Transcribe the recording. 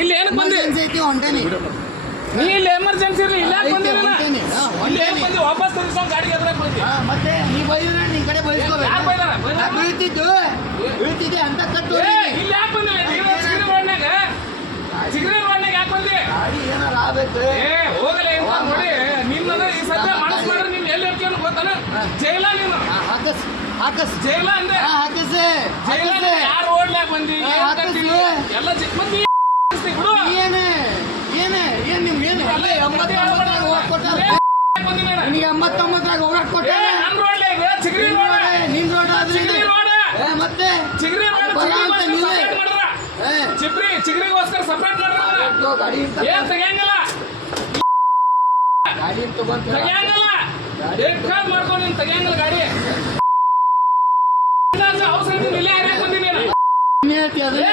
ಇಲ್ಲಿ ಏನಕ್ಕೆ ಬಂದಿ ಐತಿ ಹೊಂಟೇನಿ ನೀ ಇಲ್ಲಿ ಎಮರ್ಜೆನ್ಸಿ ಇರಲಿ ಇಲ್ಲ ಬಂದಿಲ್ಲ ವಾಪಸ್ ತರಿಸೋ ಗಾಡಿ ಎದ್ರಾಗ ಬಂದಿ ಮತ್ತೆ ನೀ ಬೈದ್ರೆ ನಿನ್ ಕಡೆ ಬೈಸ್ಕೋಬೇಕು ಯಾರು ಬೈದಾರ ಬೀಳ್ತಿದ್ದೆ ಅಂತ ಕಟ್ಟು ಇಲ್ಲಿ ಯಾಕೆ ಬಂದಿಲ್ಲ ಚಿಗ್ರಿ ರೋಡ್ನಾಗ ಯಾಕೆ ಬಂದಿ ಗಾಡಿ ಏನಾರ ಆಗ್ಬೇಕು ಹೋಗಲೇ ನೋಡಿ ನಿನ್ನ ಈ ಸದ್ಯ ಮನಸ್ಸು ಮಾಡ್ರೆ ನೀನ್ ಎಲ್ಲಿ ಇರ್ತೀಯ ಗೊತ್ತಾನ ಜೈಲ ನೀನು ಹಾಕಸ್ ಜೈಲ ಅಂದೆ ಹಾಕಸೆ ಜೈಲ ಯಾರು ಓಡ್ಲಾಕ ಬಂದಿ ಎಲ್ಲ ಚಿಕ್ಕ ಮಂದಿ ಬಿಡು ಏನೇ ನಿಮ್ಗೆ ಏನು ಅಲ್ಲ 89 ಹೋಗಕ್ ಕೊಟ್ಟಾರೆ ನಿನಗೆ 89 ಹೋಗಕ್ ಕೊಟ್ಟಾರೆ ನನ್ ರೋಡ್ಲೆ ಚಿಗ್ರಿ ರೋಡ್ ನಿನ್ ರೋಡ್ ಆದ್ರೆ ಚಿಗ್ರಿ ರೋಡ್ ಮತ್ತೆ ಚಿಗ್ರಿ ಚಿಗ್ರಿಗೋಸ್ಕರ ಸಪರೇಟ್ ಮಾಡ್ರ ಗಾಡಿ ಏನ್ ತೆಗಿಯಂಗಿಲ್ಲ ಗಾಡಿ ತೆಗಿಯಂಗಿಲ್ಲ ಬೇಕಾದ್ ಮಾಡ್ಕೊಂಡು ನೀನ್ ತೆಗಿಯಂಗಿಲ್ಲ ಗಾಡಿ ಅವಸರ ಇಲ್ಲೇ ಹಾಕಿ ಬಂದಿನಿ ಹೇಳ್ತಿ ಅದೇ